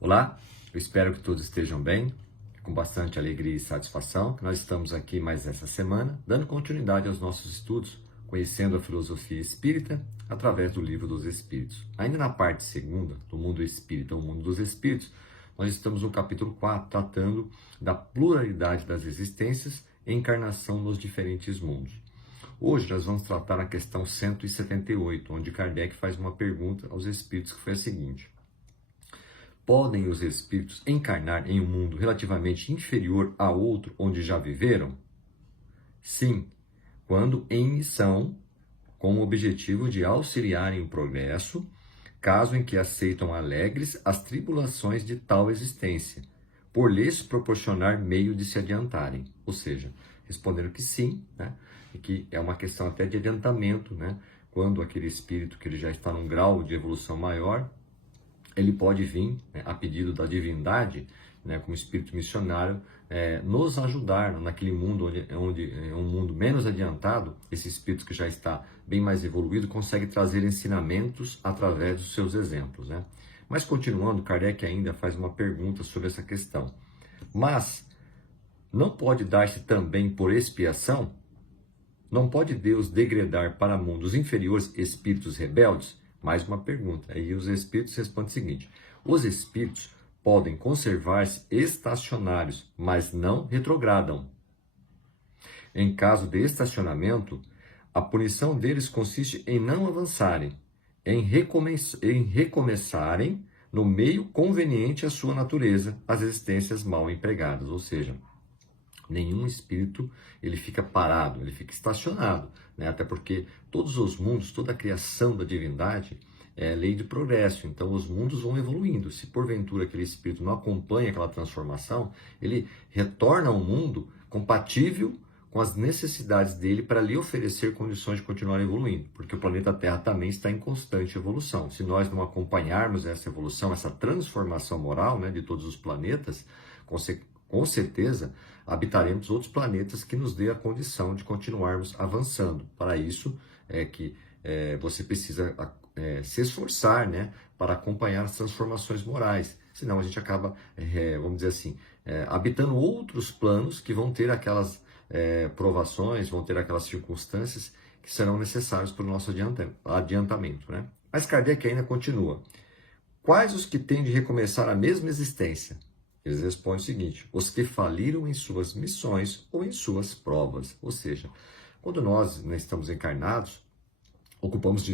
Olá, eu espero que todos estejam bem, com bastante alegria e satisfação, que nós estamos aqui mais essa semana, dando continuidade aos nossos estudos, conhecendo a filosofia espírita através do Livro dos Espíritos. Ainda na parte segunda, do mundo espírita, o mundo dos espíritos, nós estamos no capítulo 4, tratando da pluralidade das existências e encarnação nos diferentes mundos. Hoje nós vamos tratar a questão 178, onde Kardec faz uma pergunta aos espíritos que foi a seguinte: podem os espíritos encarnar em um mundo relativamente inferior a outro onde já viveram? Sim, quando em missão, com o objetivo de auxiliarem o progresso, caso em que aceitam alegres as tribulações de tal existência, por lhes proporcionar meio de se adiantarem. Ou seja, respondendo que sim, né? E que é uma questão até de adiantamento, né? Quando aquele espírito que ele já está num grau de evolução maior, ele pode vir, né, a pedido da divindade, né, como espírito missionário, nos ajudar naquele mundo onde é um mundo menos adiantado. Esse espírito que já está bem mais evoluído consegue trazer ensinamentos através dos seus exemplos, né? Mas continuando, Kardec ainda faz uma pergunta sobre essa questão. Mas não pode dar-se também por expiação? Não pode Deus degradar para mundos inferiores espíritos rebeldes? Mais uma pergunta. Aí os espíritos respondem o seguinte: os espíritos podem conservar-se estacionários, mas não retrogradam. Em caso de estacionamento, a punição deles consiste em não avançarem, em recomeçarem no meio conveniente à sua natureza, as existências mal empregadas. Ou seja, nenhum espírito ele fica parado, ele fica estacionado, né? Até porque todos os mundos, toda a criação da divindade é lei de progresso, então os mundos vão evoluindo. Se porventura aquele espírito não acompanha aquela transformação, ele retorna ao mundo compatível com as necessidades dele para lhe oferecer condições de continuar evoluindo, porque o planeta Terra também está em constante evolução. Se nós não acompanharmos essa evolução, essa transformação moral, né, de todos os planetas, com certeza habitaremos outros planetas que nos dê a condição de continuarmos avançando. Para isso é que você precisa se esforçar, né, para acompanhar as transformações morais. Senão a gente acaba, vamos dizer assim, habitando outros planos que vão ter aquelas provações, vão ter aquelas circunstâncias que serão necessárias para o nosso adiantamento, né? Mas Kardec ainda continua. Quais os que têm de recomeçar a mesma existência? Eles respondem o seguinte: os que faliram em suas missões ou em suas provas. Ou seja, quando nós não estamos encarnados, ocupamos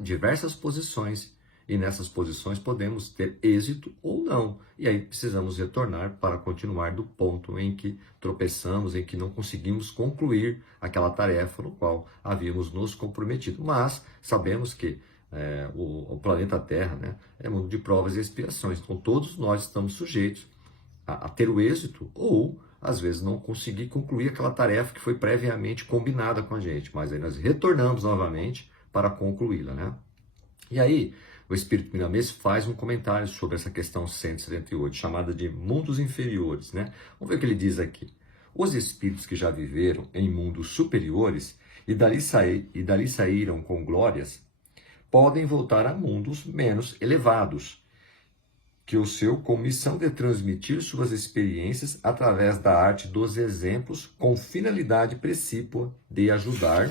diversas posições, e nessas posições podemos ter êxito ou não. E aí precisamos retornar para continuar do ponto em que tropeçamos, em que não conseguimos concluir aquela tarefa no qual havíamos nos comprometido. Mas sabemos que o planeta Terra, né, é mundo de provas e expiações. Então todos nós estamos sujeitos a ter o êxito ou, às vezes, não conseguir concluir aquela tarefa que foi previamente combinada com a gente. Mas aí nós retornamos novamente para concluí-la, né? E aí, o Espírito Milanês faz um comentário sobre essa questão 178, chamada de mundos inferiores, né? Vamos ver o que ele diz aqui. Os espíritos que já viveram em mundos superiores e dali saíram com glórias, podem voltar a mundos menos elevados, que o seu com missão de transmitir suas experiências através da arte dos exemplos, com finalidade precípua de ajudar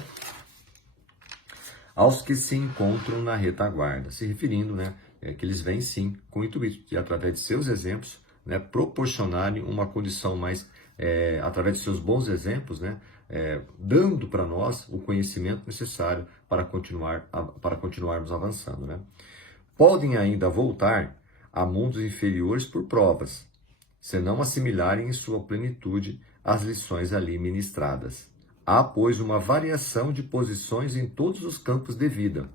aos que se encontram na retaguarda, se referindo, né, que eles vêm sim com o intuito de, através de seus exemplos, né, proporcionarem uma condição mais, através de seus bons exemplos, né, dando para nós o conhecimento necessário para continuarmos avançando, né. Podem ainda voltar a mundos inferiores por provas, se não assimilarem em sua plenitude as lições ali ministradas. Há, pois, uma variação de posições em todos os campos de vida,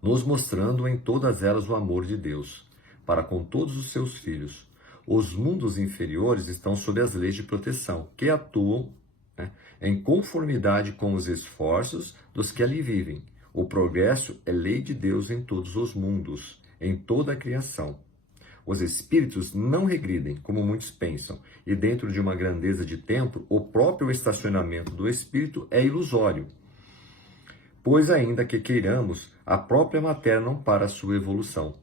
nos mostrando em todas elas o amor de Deus, para com todos os seus filhos. Os mundos inferiores estão sob as leis de proteção, que atuam, né, em conformidade com os esforços dos que ali vivem. O progresso é lei de Deus em todos os mundos, em toda a criação. Os espíritos não regridem, como muitos pensam, e dentro de uma grandeza de tempo, o próprio estacionamento do espírito é ilusório, pois ainda que queiramos, a própria matéria não para a sua evolução.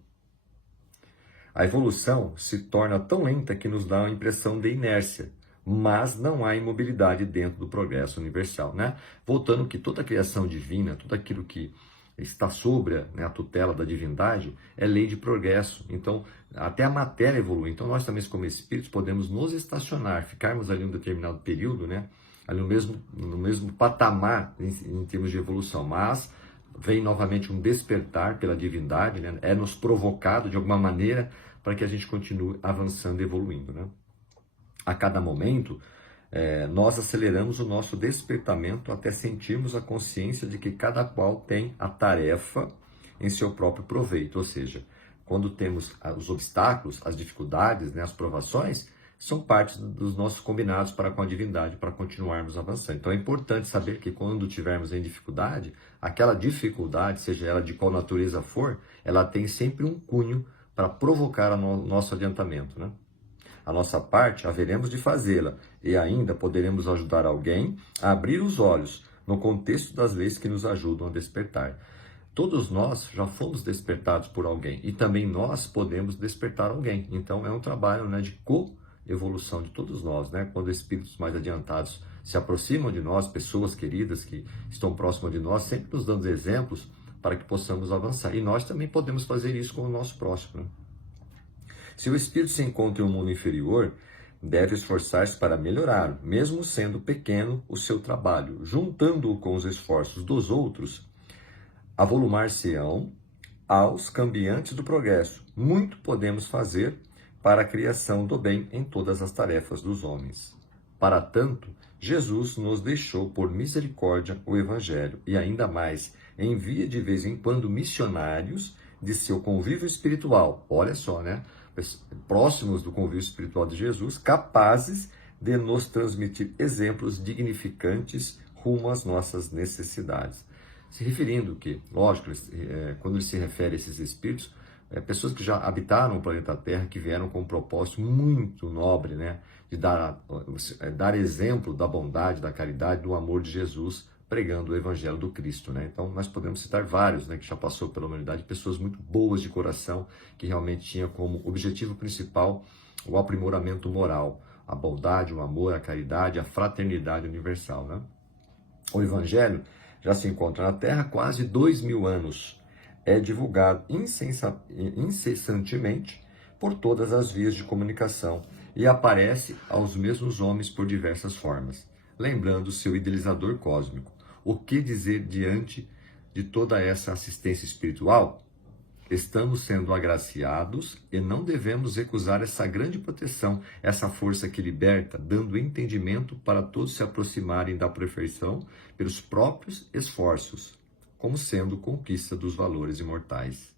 A evolução se torna tão lenta que nos dá a impressão de inércia, mas não há imobilidade dentro do progresso universal, né? Voltando que toda a criação divina, tudo aquilo que está sobre, né, a tutela da divindade, é lei de progresso. Então, até a matéria evolui. Então, nós também, como espíritos, podemos nos estacionar, ficarmos ali um determinado período, né, ali no mesmo patamar em termos de evolução. Mas vem novamente um despertar pela divindade, né, é nos provocado de alguma maneira para que a gente continue avançando e evoluindo, né? A cada momento, nós aceleramos o nosso despertamento até sentirmos a consciência de que cada qual tem a tarefa em seu próprio proveito. Ou seja, quando temos os obstáculos, as dificuldades, né, as provações, são parte dos nossos combinados para com a divindade, para continuarmos avançando. Então é importante saber que quando tivermos em dificuldade, aquela dificuldade, seja ela de qual natureza for, ela tem sempre um cunho para provocar o nosso adiantamento, né? A nossa parte haveremos de fazê-la e ainda poderemos ajudar alguém a abrir os olhos no contexto das leis que nos ajudam a despertar. Todos nós já fomos despertados por alguém e também nós podemos despertar alguém. Então é um trabalho, né, de coevolução de todos nós, né? Quando espíritos mais adiantados se aproximam de nós, pessoas queridas que estão próximas de nós, sempre nos dando exemplos para que possamos avançar. E nós também podemos fazer isso com o nosso próximo, né? Se o espírito se encontra em um mundo inferior, deve esforçar-se para melhorar, mesmo sendo pequeno o seu trabalho, juntando-o com os esforços dos outros, avolumar-se-ão aos cambiantes do progresso. Muito podemos fazer para a criação do bem em todas as tarefas dos homens. Para tanto, Jesus nos deixou por misericórdia o Evangelho e ainda mais envia de vez em quando missionários de seu convívio espiritual. Olha só, né? Próximos do convívio espiritual de Jesus, capazes de nos transmitir exemplos dignificantes rumo às nossas necessidades. Se referindo que, lógico, quando ele se refere a esses espíritos, pessoas que já habitaram o planeta Terra, que vieram com um propósito muito nobre, né, de dar exemplo da bondade, da caridade, do amor de Jesus, pregando o Evangelho do Cristo, né? Então, nós podemos citar vários, né, que já passou pela humanidade, pessoas muito boas de coração, que realmente tinham como objetivo principal o aprimoramento moral, a bondade, o amor, a caridade, a fraternidade universal, né? O Evangelho já se encontra na Terra há quase 2000 anos. É divulgado incessantemente por todas as vias de comunicação e aparece aos mesmos homens por diversas formas, lembrando seu idealizador cósmico. O que dizer diante de toda essa assistência espiritual? Estamos sendo agraciados e não devemos recusar essa grande proteção, essa força que liberta, dando entendimento para todos se aproximarem da perfeição pelos próprios esforços, como sendo conquista dos valores imortais.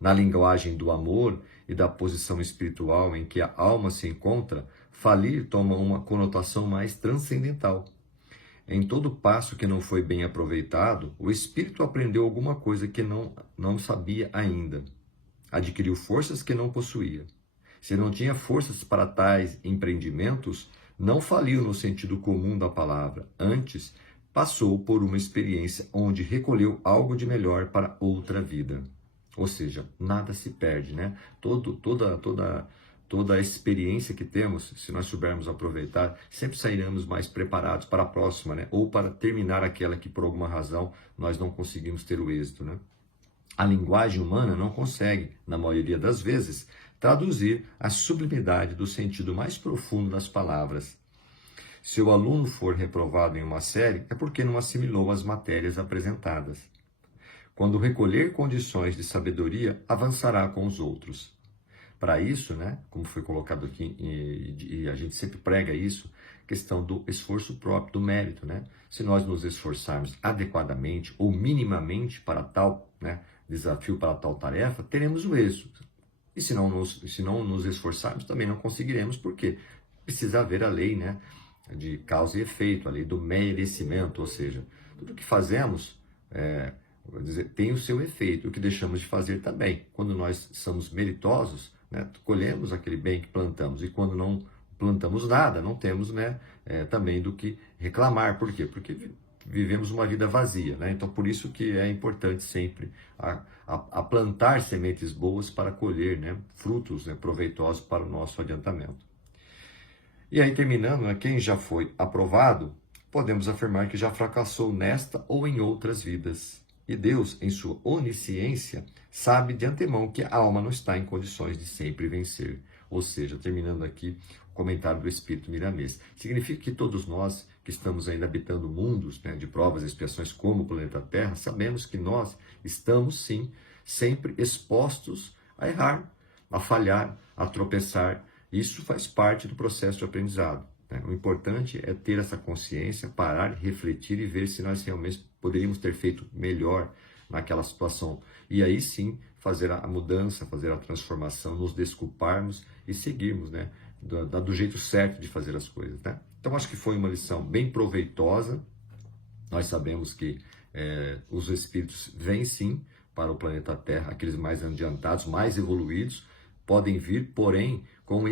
Na linguagem do amor e da posição espiritual em que a alma se encontra, falir toma uma conotação mais transcendental. Em todo passo que não foi bem aproveitado, o espírito aprendeu alguma coisa que não sabia ainda. Adquiriu forças que não possuía. Se não tinha forças para tais empreendimentos, não faliu no sentido comum da palavra. Antes, passou por uma experiência onde recolheu algo de melhor para outra vida. Ou seja, nada se perde, né? Toda a experiência que temos, se nós soubermos aproveitar, sempre sairemos mais preparados para a próxima, né? Ou para terminar aquela que por alguma razão nós não conseguimos ter o êxito, né? A linguagem humana não consegue, na maioria das vezes, traduzir a sublimidade do sentido mais profundo das palavras. Se o aluno for reprovado em uma série, é porque não assimilou as matérias apresentadas. Quando recolher condições de sabedoria, avançará com os outros. Para isso, né, como foi colocado aqui, e a gente sempre prega isso, questão do esforço próprio, do mérito, né? Se nós nos esforçarmos adequadamente ou minimamente para tal, né, desafio, para tal tarefa, teremos o êxito. E se não nos esforçarmos, também não conseguiremos, porque precisa haver a lei, né, de causa e efeito, a lei do merecimento, ou seja, tudo que fazemos tem o seu efeito, o que deixamos de fazer também. Quando nós somos meritosos, né, colhemos aquele bem que plantamos, e quando não plantamos nada, não temos, né, também do que reclamar. Por quê? Porque vivemos uma vida vazia, né? Então, por isso que é importante sempre a plantar sementes boas para colher, né, frutos, né, proveitosos para o nosso adiantamento. E aí, terminando, né, quem já foi aprovado, podemos afirmar que já fracassou nesta ou em outras vidas. E Deus, em sua onisciência, sabe de antemão que a alma não está em condições de sempre vencer. Ou seja, terminando aqui o comentário do Espírito Miramês. Significa que todos nós que estamos ainda habitando mundos, né, de provas e expiações como o planeta Terra, sabemos que nós estamos, sim, sempre expostos a errar, a falhar, a tropeçar. Isso faz parte do processo de aprendizado. O importante é ter essa consciência, parar, refletir e ver se nós realmente poderíamos ter feito melhor naquela situação. E aí sim fazer a mudança, fazer a transformação, nos desculparmos e seguirmos, né, do jeito certo de fazer as coisas. Né? Então acho que foi uma lição bem proveitosa. Nós sabemos que os espíritos vêm sim para o planeta Terra, aqueles mais adiantados, mais evoluídos, podem vir, porém, com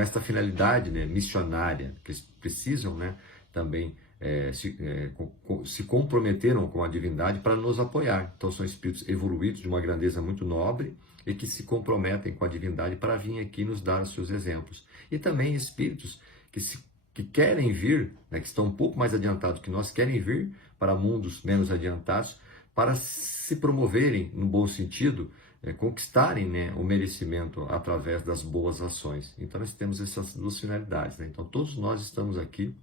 esta finalidade, né, missionária, que eles precisam, né, também se comprometeram com a divindade para nos apoiar. Então são espíritos evoluídos de uma grandeza muito nobre e que se comprometem com a divindade para vir aqui nos dar os seus exemplos. E também espíritos que querem vir, né, que estão um pouco mais adiantados que nós, querem vir para mundos menos adiantados para se promoverem, no bom sentido, conquistarem, né, o merecimento através das boas ações. Então nós temos essas duas finalidades. Né? Então todos nós estamos aqui,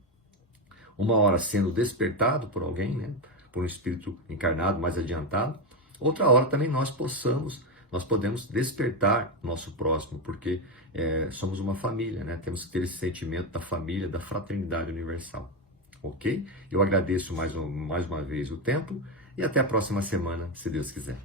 uma hora sendo despertado por alguém, né, por um espírito encarnado mais adiantado, outra hora também nós podemos despertar nosso próximo, porque somos uma família, né? Temos que ter esse sentimento da família, da fraternidade universal. Ok? Eu agradeço mais uma vez o tempo e até a próxima semana, se Deus quiser.